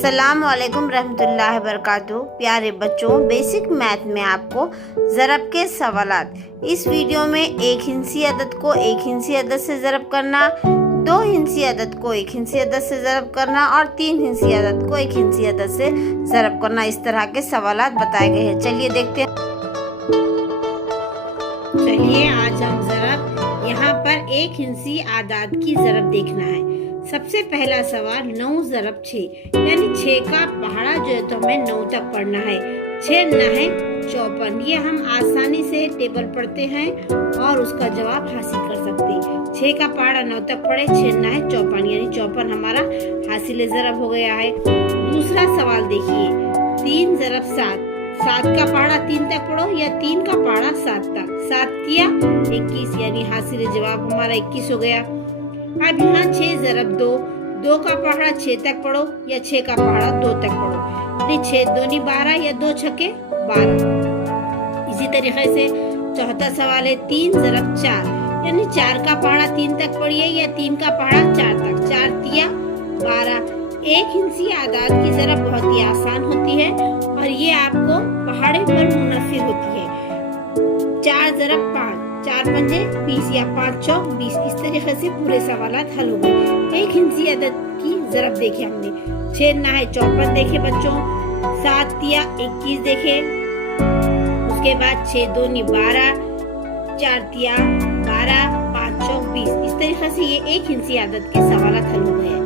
अस्सलाम वालेकुम रहमतुल्लाहि वबरकातुहू। प्यारे बच्चों, बेसिक मैथ में आपको ज़रब के सवालात। इस वीडियो में एक हिंसी अदद को एक हिंसी अदद से ज़रब करना, दो हिंसी अदद को एक हिंसी अदद से ज़रब करना और तीन हिंसी अदद को एक हिंसी अदद से ज़रब करना, इस तरह के सवालात बताए गए हैं। चलिए देखते हैं। चलिए आज हम ज़रब यहाँ पर एक हिंसी आदाद की ज़रब देखना है। सबसे पहला सवाल 9 ज़रब 6, यानी 6 का पहाड़ा जो है तो हमें 9 तक पढ़ना है। 6 9 54, ये हम आसानी से टेबल पढ़ते हैं और उसका जवाब हासिल कर सकते हैं। 6 का पहाड़ा 9 तक पढ़े, 6 9 54, यानी 54 हमारा हासिल ज़रब हो गया है। दूसरा सवाल देखिए, 3 ज़रब 7, 7 का पहाड़ा 3 तक पढ़ो या 3 का पहाड़ा 7 तक, 7 किया 21, यानी हासिल जवाब हमारा 21 हो गया। अब यहाँ 6 ज़रब 2, 2 का पहाड़ा 6 तक पढ़ो या 6 का पहाड़ा 2 तक पढ़ो, 6 दूनी 12 या 2 छक्के 12। इसी तरीके से चौथा सवाल है 3 ज़रब 4, यानी 4 का पहाड़ा 3 तक पढ़िए या 3 का पहाड़ा 4 तक, 4 तिया 12। एक हिंसी आदाद की ज़रब बहुत ही आसान होती है और ये आपको पहाड़े पर मुनफिर होती है। 4 ज़रब 5, 4 पंजे 20 या 5 चौक 20। इस तरीके से पूरे सवालात हल हो गए। एक हिंसी अदद की ज़रब देखे हमने, 6 9 54 देखे बच्चों, 7 तिया 21 देखे, उसके बाद 6 दूनी 12, 4 तिया 12, 5 चौक 20। इस तरीके से ये एक हिंसी अदद के सवालात हल हो गए।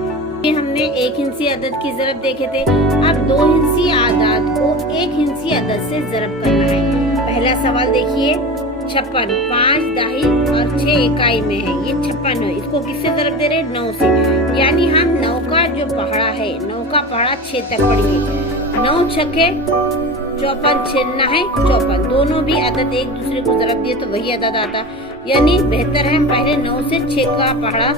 ये हमने एक हिंसी अदद की ज़रब देखे थे। अब दो हिंसी आदाद को एक हिंसी अदद से ज़रब करना है। पहला सवाल देखिए, 56 5 दाही और 6 इकाई में है, ये 56 है। इसको किससे ज़रब दे रहे हैं? 9 से, यानी हम 9 का जो पहाड़ा है, 9 का पहाड़ा 6 तक पढ़ेंगे। 9 छक्के 54, 6 9 54, दोनों भी अदद एक दूसरे को ज़रब दिए तो वही अदद आता, यानी बेहतर है पहले 9 से 6 का पहाड़ा,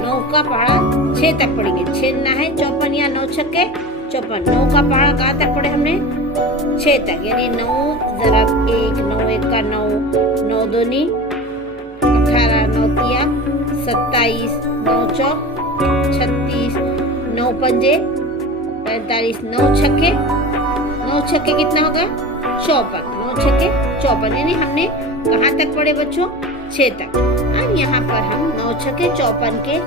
9 का पहाड़ा 6 तक पढ़ेंगे। 6 9 54 या 9 छक्के 54, 9 का पहाड़ा कहाँ तक पढ़े हमने? 6 तक, यानी 9 ज़रब 1, 9 1 का 9, 9 दूनी 18, 9 तिया 27, 9 चौक 36, 9 पंजे 45, 9 छक्के कितना होगा? 54, 9 छक्के 54, यानी हमने कहाँ तक पढ़े बच्चों? 6 तक। अब यहाँ पर हम 9 छक्के 54 के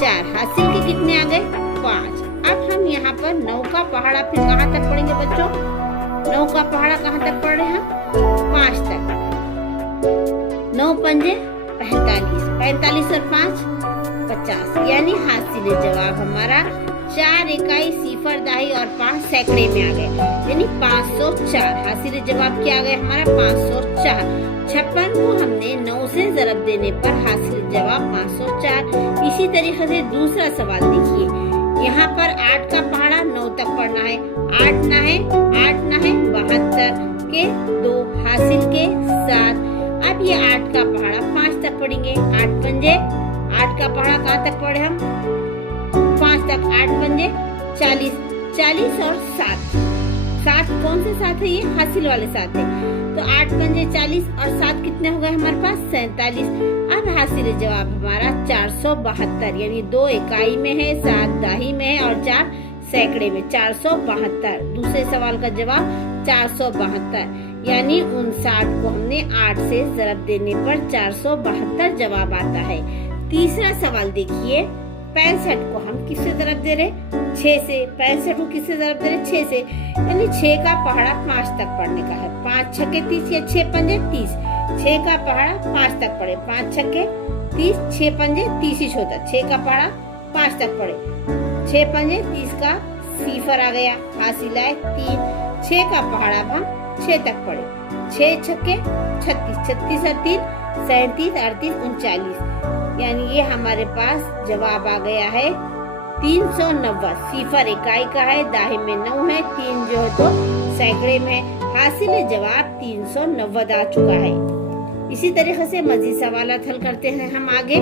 4 हासिल के कितने आ गए? 5। अब हम यहाँ पर 9 का पहाड़ा फिर कहाँ तक पढ़ेंगे बच्चों? 9 का पहाड़ा कहाँ तक पढ़ रहे हैं हम? 5 तक। 9 पंजे 45, 45 और 5 50, यानी हासिल जवाब हमारा 4 इकाई 0 दाही और 5 सैकड़े में आ गए, यानी 504। हासिल जवाब क्या आ गया हमारा? 504। 56 को हमने 9 से ज़रब देने पर हासिल जवाब 504। इसी तरीके से दूसरा सवाल देखिए, यहाँ पर 8 का पहाड़ा 9 तक पढ़ना है। 8 9 72 के 2 हासिल के 7। अब ये 8 का पहाड़ा 5 तक पढ़ेंगे। 8 पंजे 8 का पहाड़ा कहाँ तक पढ़े हम? 5 तक। 8 पंजे 40, 40 और 7, 7 कौन से साथ है? ये हासिल वाले साथ है। तो 8 पंजे 40 और 7 कितने हो गए हमारे पास? 47। अब हासिल जवाब हमारा 472, यानी 2 इकाई में है, 7 दाही में है और 4 सैकड़े में, 472। दूसरे सवाल का जवाब 472, यानी 59 को हमने 8 से ज़रब देने पर 472 जवाब आता है। तीसरा सवाल देखिए, 65 को हम किससे ज़रब दे रहे? 6 से। 65 को किससे ज़रब दे रहे? 6 से, यानी 6 का पहाड़ा 5 तक पढ़ने का है। 5 छक्के 30 या 6 पंजे 30, 6 का पहाड़ा 5 तक पढ़े। 5 छक्के 30, 6 पंजे 30 ही होता, 6 का पहाड़ा 5 तक पढ़े। 6 पंजे 30 का 0 आ गया, हासिल आए 3। 6 का पहाड़ा हम 6 तक पढ़े। 6 छक्के 36, 36 और 3 37, 38 39, यानी ये हमारे पास जवाब आ गया है 390। 0 इकाई का है, दाही में 9 है, 3 जो है तो सैकड़े में है। हासिल जवाब 390 आ चुका है। इसी तरीके से मजीद सवालात हल करते हैं हम आगे।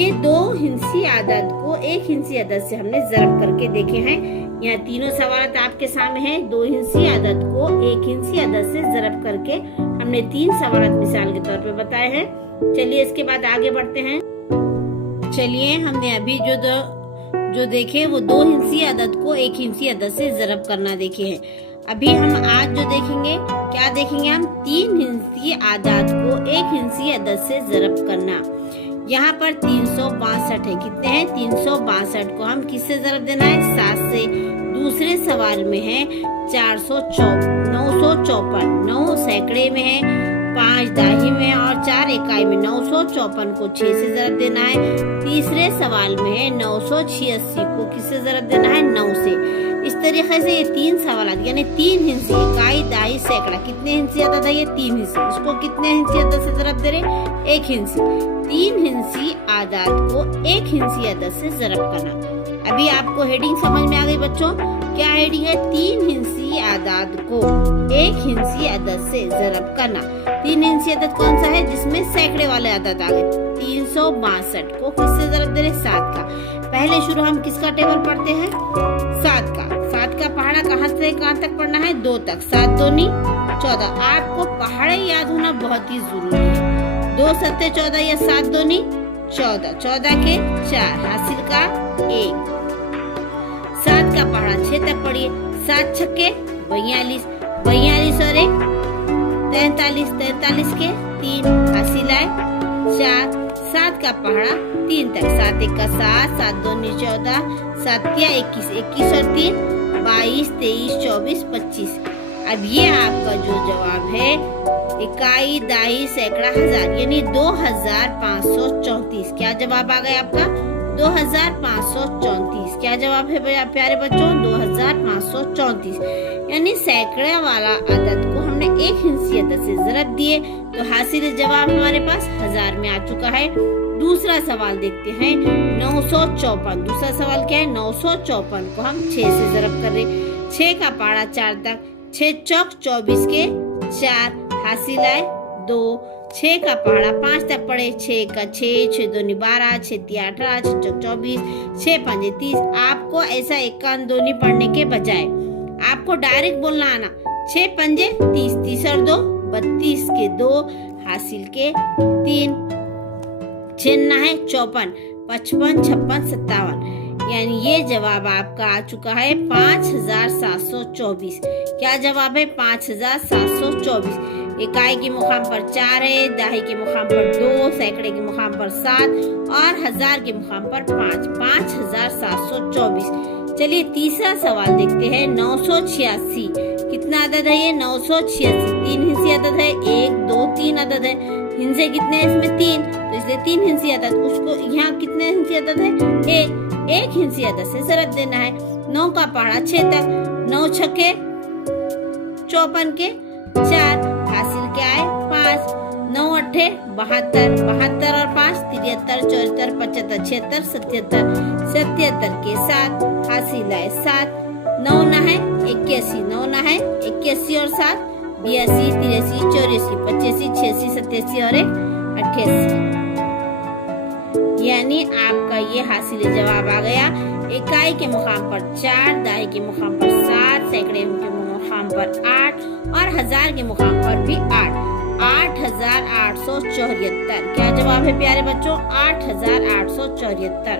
ये 2 हिंसी आदद को एक हिंसी अदद से हमने ज़रब करके देखे हैं। यहाँ तीनों सवालात आपके सामने हैं। 2 हिंसी अदद को एक हिंसी अदद से ज़रब करके हमने 3 सवालात मिसाल के तौर पे बताए हैं। चलिए इसके बाद आगे बढ़ते हैं। चलिए हमने अभी जो जो देखे वो 2 हिंसी अदद को 1 हिंसी अदद से ज़रब करना देखे हैं। अभी हम आज जो देखेंगे, क्या देखेंगे हम? 3 हिंसी आदाद को 1 हिंसी अदद से ज़रब करना। यहाँ पर 362 है। कितने हैं? 362 को हम किससे ज़रब देना है? 7 से। दूसरे सवाल में है 954, 9 सैकड़े में है, 5 दाही में और 4 इकाई में। 954 को 6 से ज़रब देना है। तीसरे सवाल में है 986 को किससे ज़रब देना है? 9 से। इस तरीके से ये 3 सवाल यानी 3 हिंसी, इकाई, दाही, सैकड़ा, कितने हिंसी अदद है? ये 3 हिंसी। इसको कितने हिंसी अदद से ज़रब दे रहे? 1 हिंसी। 3 हिंसी आदाद को 1 हिंसी अदद से ज़रब करना। अभी आपको हेडिंग समझ में आ गई बच्चों? क्या हेडिंग है? 3 हिंसी आदाद को 1 हिंसी अदद से ज़रब करना। 3 हिंसी अदद कौन सा है? जिसमें सैकड़े वाले अदद आ गए। 362 को किससे ज़रब दे रहे? 7 का। पहले शुरू हम किसका टेबल पढ़ते हैं? 7 का। 7 का पहाड़ा कहाँ से कहाँ तक पढ़ना है? 2 तक। 7 दूनी 14। आपको पहाड़े याद होना बहुत ही जरूरी है। 2 सत्ते 14 या 7 दूनी 14, 14 के 4, हासिल का 1। 7 का पहाड़ा 6 तक पढ़िए। 7 छक्के 42, 42 और 1 43, 43 के 3, हासिल आए 4। 7 का पहाड़ा 3 तक। 7 1 का 7, 7 दूनी 14, 7 या 21, 21 और 3 22, 23, 24, 25। अब ये आपका जो जवाब है इकाई, दाही, सैकड़ा, हजार यानी 2534। क्या जवाब आ गया आपका? 2534। क्या जवाब है प्यारे बच्चों? 2534। यानी सैकड़ा वाला अदद को हमने 1 हिंसी अदद से ज़रब दिए तो हासिल जवाब हमारे पास 1000 में आ चुका है। दूसरा सवाल देखते हैं 954। दूसरा सवाल क्या है? 954 को हम 6 से ज़रब कर रहे। 6 का पहाड़ा 4 तक। 6 चौक 24 के 4, हासिल आए 2। 6 का पहाड़ा 5 तक पढ़े। 6 का 6, 6 दूनी 12, 6 3 18, 6 चौक 24, 6 पंजे 30। आपको ऐसा एकान दूनी पढ़ने के बजाय आपको डायरेक्ट बोलना आना 6 पंजे 30, 30 और 2 32 के 2, हासिल के 3। 6 है 54, 55, 56, 57। यानी ये जवाब आपका आ चुका है 5724। क्या जवाब है? 5724। इकाई के मुकाम पर 4 है, दाही के मुकाम पर 2, सैकड़े के मुकाम पर 7 और हजार के मुकाम पर 5। 5724। चलिए तीसरा सवाल देखते हैं 986। कितना अदद है ये? 986। 3 हिंसी अदद है। 1 2 3 अदद है। हिंसे कितने हैं इसमें? 3, तो इसलिए 3 हिंसी अदद। उसको यहाँ कितने हिंसी अदद है? 1 हिंसी अदद से ज़रब देना है। 9 का पहाड़ा 6 तक। 9 छक्के 54 के 4, हासिल क्या है? 5। 9 अट्ठे 72, 72 और 5 73, 74, 75, 76, 77, 77 के 7, हासिल है 7। 9 ना है 81, 9 ना है 81 और 7 82, 83, 84, 85, 86, 87 और 1 88। यानी आपका ये हासिल जवाब आ गया। इकाई के मुकाम पर 4, दाही के मुकाम पर 7, सैकड़े के मुकाम पर 8 और हजार के मुकाम पर भी 8। 8874। क्या जवाब है प्यारे बच्चों? 8874।